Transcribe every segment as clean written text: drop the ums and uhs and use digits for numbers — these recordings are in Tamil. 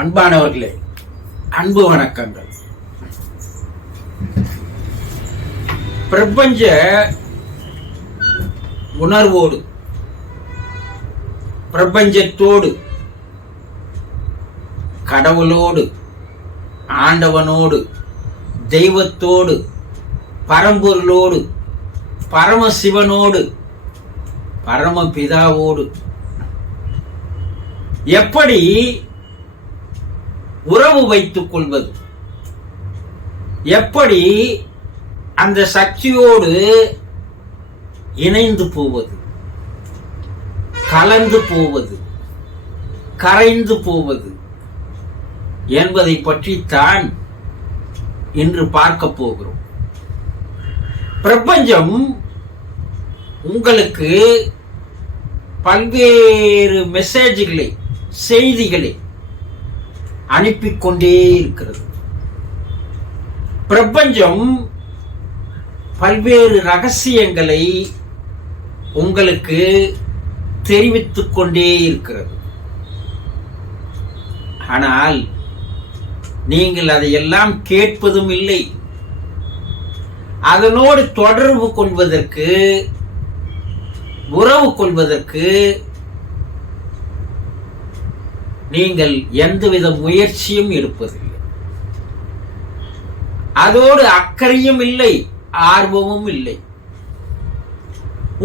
அன்பானவர்களே, அன்பு வணக்கங்கள். பிரபஞ்ச உணர்வோடு, பிரபஞ்சத்தோடு, கடவுளோடு, ஆண்டவனோடு, தெய்வத்தோடு, பரம்பொருளோடு, பரமசிவனோடு, பரமபிதாவோடு எப்படி உறவு வைத்துக் கொள்வது, எப்படி அந்த சக்தியோடு இணைந்து போவது, கலந்து போவது, கரைந்து போவது என்பதை பற்றித்தான் இன்று பார்க்க போகிறோம். பிரபஞ்சம் உங்களுக்கு பல்வேறு மெசேஜ்களை, செய்திகளை அனுப்பிக்கொண்டே இருக்கிறது. பிரபஞ்சம் பல்வேறு ரகசியங்களை உங்களுக்கு தெரிவித்துக் கொண்டே இருக்கிறது. ஆனால் நீங்கள் அதையெல்லாம் கேட்பதும் இல்லை. அதனோடு தொடர்பு கொள்வதற்கு, உறவு கொள்வதற்கு நீங்கள் எந்தவித முயற்சியும் எடுப்பதில்லை. அதோடு அக்கறையும் இல்லை, ஆர்வமும் இல்லை.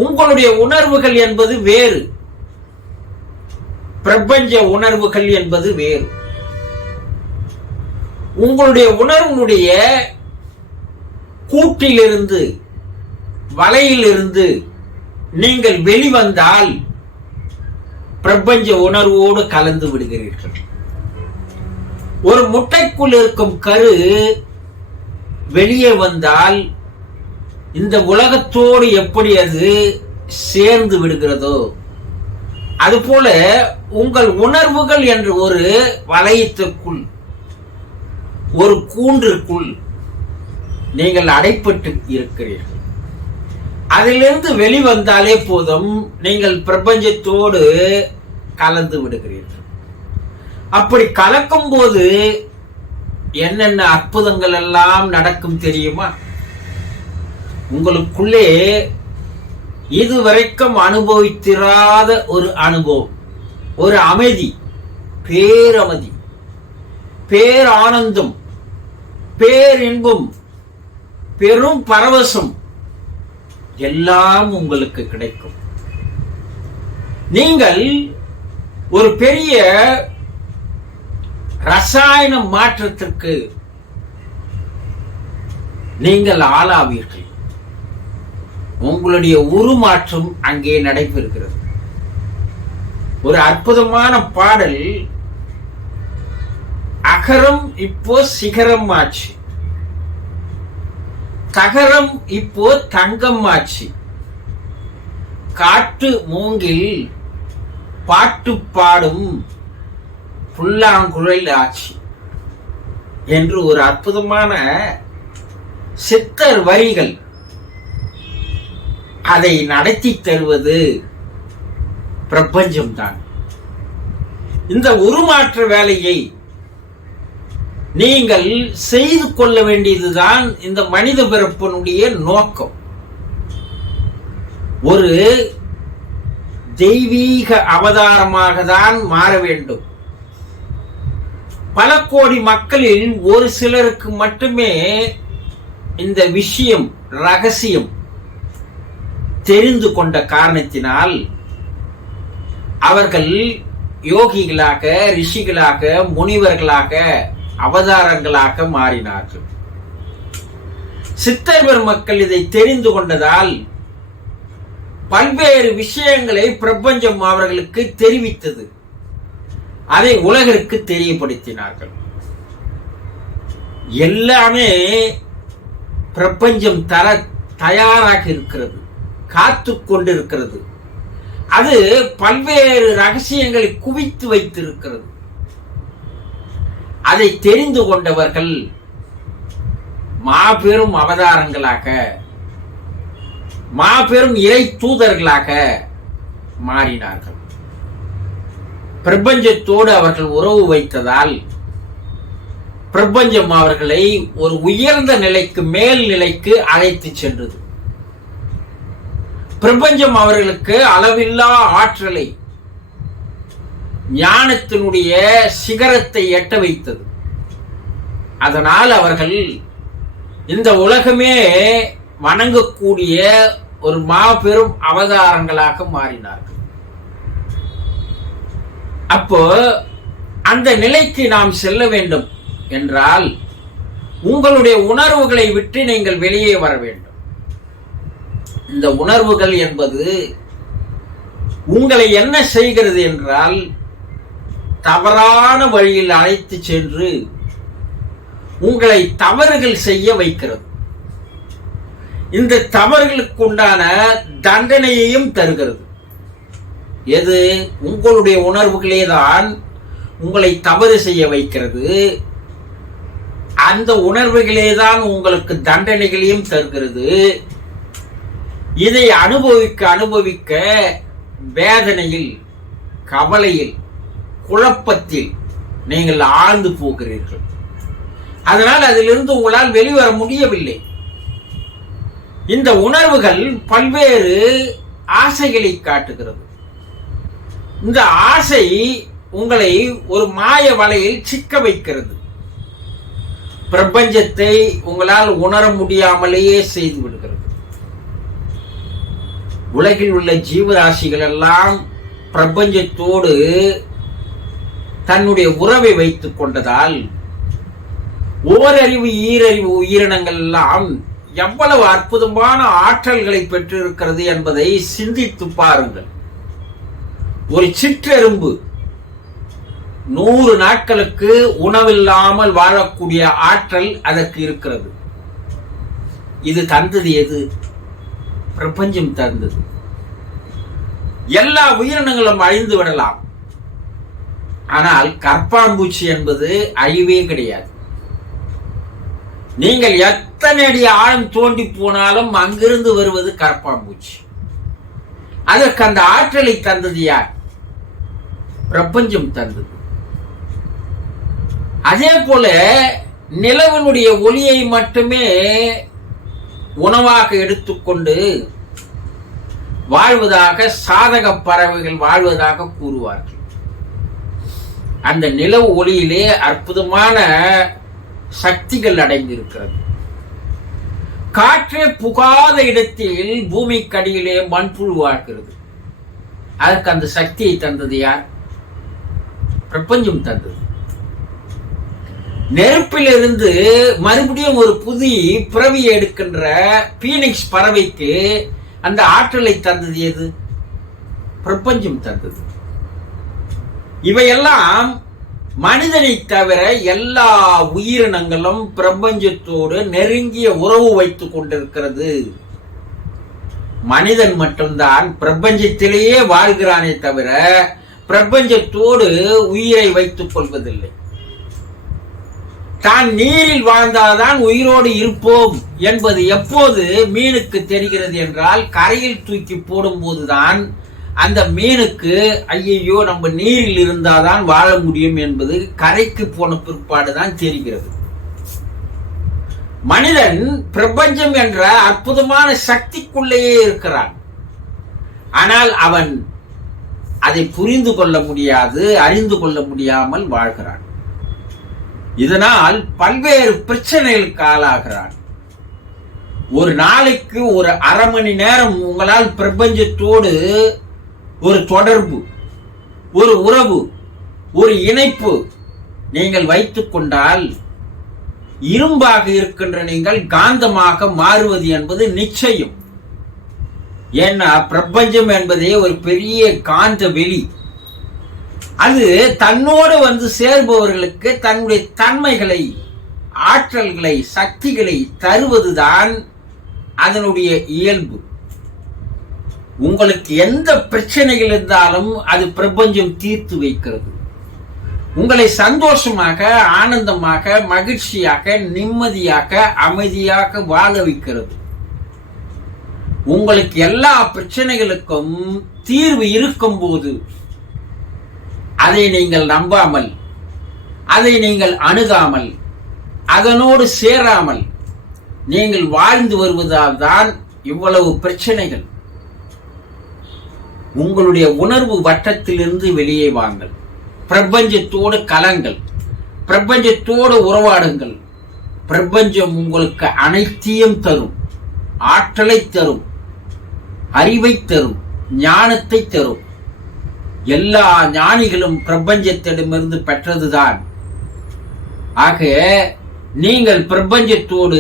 உங்களுடைய உணர்வுகள் என்பது வேறு, பிரபஞ்ச உணர்வுகள் என்பது வேறு. உங்களுடைய உணர்வுடைய கூட்டிலிருந்து, வலையிலிருந்து நீங்கள் வெளிவந்தால் பிரபஞ்ச உணர்வோடு கலந்து விடுகிறீர்கள். ஒரு முட்டைக்குள் இருக்கும் கரு வெளியே வந்தால் இந்த உலகத்தோடு எப்படி அது சேர்ந்து விடுகிறதோ, அதுபோல உங்கள் உணர்வுகள் என்ற ஒரு வளையத்திற்குள், ஒரு கூண்டிற்குள் நீங்கள் அடைப்பட்டு இருக்கிறீர்கள். அதிலிருந்து வெளிவந்தாலே போதும், நீங்கள் பிரபஞ்சத்தோடு கலந்து விடுகிறீர்கள். அப்படி கலக்கும் போது என்னென்ன அற்புதங்கள் எல்லாம் நடக்கும் தெரியுமா? உங்களுக்குள்ளே இதுவரைக்கும் அனுபவித்திராத ஒரு அனுபவம், ஒரு அமைதி, பேரமதி, பேரானந்தம், பேரின்பம், பெரும் பரவசம் எல்லாம் உங்களுக்கு கிடைக்கும். நீங்கள் ஒரு பெரிய ரசாயன மாற்றத்திற்கு நீங்கள் ஆளாவீர்கள். உங்களுடைய உருமாற்றம் அங்கே நடைபெறுகிறது. ஒரு அற்புதமான பாடல், அகரம் இப்போ சிகரம் ஆச்சு, தகரம் இப்போ தங்கம் ஆச்சு, காட்டு மூங்கில் பாட்டு பாடும் புல்லாங்குழல் ஆச்சு என்று ஒரு அற்புதமான சித்தர் வரிகள். அதை நடத்தி தருவது பிரபஞ்சம்தான். இந்த உருமாற்ற வேலையை நீங்கள் செய்து கொள்ள வேண்டியதுதான் இந்த மனித பிறப்பினுடைய நோக்கம். ஒரு தெய்வீக அவதாரமாக தான் மாற வேண்டும். பல கோடி மக்களில் ஒரு சிலருக்கு மட்டுமே இந்த விஷயம், ரகசியம் தெரிந்து கொண்ட காரணத்தினால் அவர்கள் யோகிகளாக, ரிஷிகளாக, முனிவர்களாக, அவதாரங்களாக மாறினார்கள். சித்தர் மக்கள் இதை தெரிந்து கொண்டதால் பல்வேறு விஷயங்களை பிரபஞ்சம் அவர்களுக்கு தெரிவித்தது. அதை உலகிற்கு தெரியப்படுத்தினார்கள். எல்லாமே பிரபஞ்சம் தர தயாராக இருக்கிறது, காத்து கொண்டிருக்கிறது. அது பல்வேறு ரகசியங்களை குவித்து வைத்திருக்கிறது. அதை தெரிந்து கொண்டவர்கள் மாபெரும் அவதாரங்களாக, மாபெரும் இறை தூதர்களாக மாறினார்கள். பிரபஞ்சத்தோடு அவர்கள் உறவு வைத்ததால் பிரபஞ்சம் அவர்களை ஒரு உயர்ந்த நிலைக்கு, மேல் நிலைக்கு அழைத்து சென்றது. பிரபஞ்சம் அவர்களுக்கு அளவில்லா ஆற்றலை, ஞானத்தினுடைய சிகரத்தை எட்ட வைத்தது. அதனால் அவர்கள் இந்த உலகமே வணங்கக்கூடிய ஒரு மாபெரும் அவதாரங்களாக மாறினார்கள். அப்போ அந்த நிலைக்கு நாம் செல்ல வேண்டும் என்றால் உங்களுடைய உணர்வுகளை விட்டு நீங்கள் வெளியே வர வேண்டும். இந்த உணர்வுகள் என்பது உங்களை என்ன செய்கிறது என்றால் தவறான வழியில் அழைத்து சென்று உங்களை தவறுகள் செய்ய வைக்கிறது. இந்த தவறுகளுக்கு உண்டான தண்டனையையும் தருகிறது. எது? உங்களுடைய உணர்வுகளே தான் உங்களை தவறு செய்ய வைக்கிறது. அந்த உணர்வுகளே தான் உங்களுக்கு தண்டனைகளையும் தருகிறது. இதை அனுபவிக்க அனுபவிக்க வேதனையில், கவலையில், குழப்பத்தில் நீங்கள் ஆழ்ந்து போகிறீர்கள். அதனால் அதிலிருந்து உங்களால் வெளிவர முடியவில்லை. இந்த உணர்வுகள் பல்வேறு ஆசைகளை காட்டுகிறது. இந்த ஆசை உங்களை ஒரு மாய வலையில் சிக்க வைக்கிறது. பிரபஞ்சத்தை உங்களால் உணர முடியாமலேயே செய்து விடுகிறது. உலகில் உள்ள ஜீவராசிகள் எல்லாம் பிரபஞ்சத்தோடு தன்னுடைய உறவை வைத்துக் கொண்டதால் ஓரறிவு, ஈரறிவு உயிரினங்கள் எல்லாம் எவ்வளவு அற்புதமான ஆற்றல்களை பெற்றிருக்கிறது என்பதை சிந்தித்து பாருங்கள். ஒரு சிற்றெரும்பு 100 நாட்களுக்கு உணவில்லாமல் வாழக்கூடிய ஆற்றல் அதற்கு இருக்கிறது. இது தந்தது எது? பிரபஞ்சம் தந்தது. எல்லா உயிரினங்களும் அழிந்து விடலாம், ஆனால் கற்பாம்பூச்சி என்பது அழிவே கிடையாது. நீங்கள் எத்தனை அடி ஆழம் தோண்டி போனாலும் அங்கிருந்து வருவது கற்பாம்பூச்சி. அதற்கு அந்த ஆற்றலை தந்தது யார்? பிரபஞ்சம் தந்தது. அதே போல நிலவினுடைய ஒளியை மட்டுமே உணவாக எடுத்துக்கொண்டு வாழ்வதாக சாதக பறவைகள் வாழ்வதாக கூறுவார்கள். அந்த நிலவு ஒளியிலே அற்புதமான சக்திகள் அடங்கியிருக்கிறது. காற்றே புகாத இடத்தில் பூமிக்கடியிலே மண்புழு வாழ்கிறது. அதற்கு அந்த சக்தியை தந்தது யார்? பிரபஞ்சம் தந்தது. நெருப்பிலிருந்து மறுபடியும் ஒரு புதிய பிறவியை எடுக்கின்ற பீனிக்ஸ் பறவைக்கு அந்த ஆற்றலை தந்தது எது? பிரபஞ்சம் தந்தது. இவையெல்லாம் மனிதனை தவிர எல்லா உயிரினங்களும் பிரபஞ்சத்தோடு நெருங்கிய உறவு வைத்துக் கொண்டிருக்கிறது. மனிதன் மட்டும்தான் பிரபஞ்சத்திலேயே வாழ்கிறானே தவிர பிரபஞ்சத்தோடு உயிரை வைத்துக் கொள்வதில்லை. தான் நீரில் வாழ்ந்தால்தான் உயிரோடு இருப்போம் என்பது எப்போது மீனுக்கு தெரிகிறது என்றால், கரையில் தூக்கி போடும் போதுதான் அந்த மீனுக்கு ஐயையோ நம்ம நீரில் இருந்தாதான் வாழ முடியும் என்பது கரைக்கு போன பிற்பாடுதான் தெரிகிறது. மனிதன் பிரபஞ்சம் என்ற அற்புதமான சக்திக்குள்ளேயே இருக்கிறான். ஆனால் அவன் அதை புரிந்து கொள்ள முடியாது, அறிந்து கொள்ள முடியாமல் வாழ்கிறான். இதனால் பல்வேறு பிரச்சனைகளுக்கு ஆளாகிறான். ஒரு நாளைக்கு ஒரு அரை மணி நேரம் உங்களால் பிரபஞ்சத்தோடு ஒரு தொடர்பு, ஒரு உறவு, ஒரு இணைப்பு நீங்கள் வைத்துக் கொண்டால் இரும்பாக இருக்கின்ற நீங்கள் காந்தமாக மாறுவது என்பது நிச்சயம். ஏன்னா பிரபஞ்சம் என்பதே ஒரு பெரிய காந்த வெளி. அது தன்னோடு வந்து சேர்பவர்களுக்கு தன்னுடைய தன்மைகளை, ஆற்றல்களை, சக்திகளை தருவதுதான் அதனுடைய இயல்பு. உங்களுக்கு எந்த பிரச்சனைகள் இருந்தாலும் அது பிரபஞ்சம் தீர்த்து வைக்கிறது. உங்களை சந்தோஷமாக, ஆனந்தமாக, மகிழ்ச்சியாக, நிம்மதியாக, அமைதியாக வாழ வைக்கிறது. உங்களுக்கு எல்லா பிரச்சனைகளுக்கும் தீர்வு இருக்கும் போது அதை நீங்கள் நம்பாமல், அதை நீங்கள் அணுகாமல், அதனோடு சேராமல் நீங்கள் வாழ்ந்து வருவதால் தான் இவ்வளவு பிரச்சனைகள். உங்களுடைய உணர்வு வட்டத்திலிருந்து வெளியே வாங்கள். பிரபஞ்சத்தோடு கலங்கள், பிரபஞ்சத்தோடு உறவாடுங்கள். பிரபஞ்சம் உங்களுக்கு அனைத்தையும் தரும். ஆற்றலை தரும், அறிவை தரும், ஞானத்தை தரும். எல்லா ஞானிகளும் பிரபஞ்சத்திடமிருந்து பெற்றதுதான். ஆக நீங்கள் பிரபஞ்சத்தோடு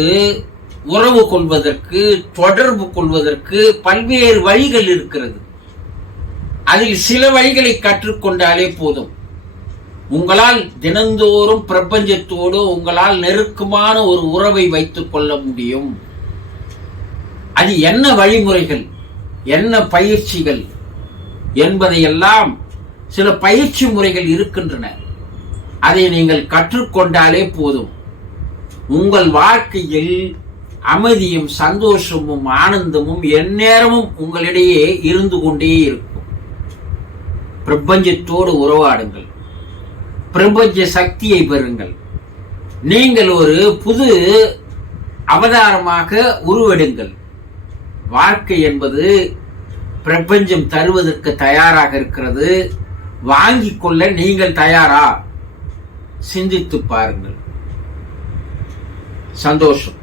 உறவு கொள்வதற்கு, தொடர்பு கொள்வதற்கு பல்வேறு வழிகள் இருக்கிறது. அதில் சில வழிகளை கற்றுக்கொண்டாலே போதும். உங்களால் தினந்தோறும் பிரபஞ்சத்தோடு உங்களால் நெருக்கமான ஒரு உறவை வைத்துக் கொள்ள முடியும். அது என்ன வழிமுறைகள், என்ன பயிற்சிகள் என்பதையெல்லாம் சில பயிற்சி முறைகள் இருக்கின்றன. அதை நீங்கள் கற்றுக்கொண்டாலே போதும். உங்கள் வாழ்க்கையில் அமைதியும் சந்தோஷமும் ஆனந்தமும் எந்நேரமும் உங்களிடையே இருந்து கொண்டே இருக்கும். பிரபஞ்சத்தோடு உறவாடுங்கள், பிரபஞ்ச சக்தியை பெறுங்கள். நீங்கள் ஒரு புது அவதாரமாக உருவெடுங்கள். வாழ்க்கை என்பது பிரபஞ்சம் தருவதற்கு தயாராக இருக்கிறது. வாங்கிக் கொள்ள நீங்கள் தயாரா? சிந்தித்து பாருங்கள். சந்தோஷம்.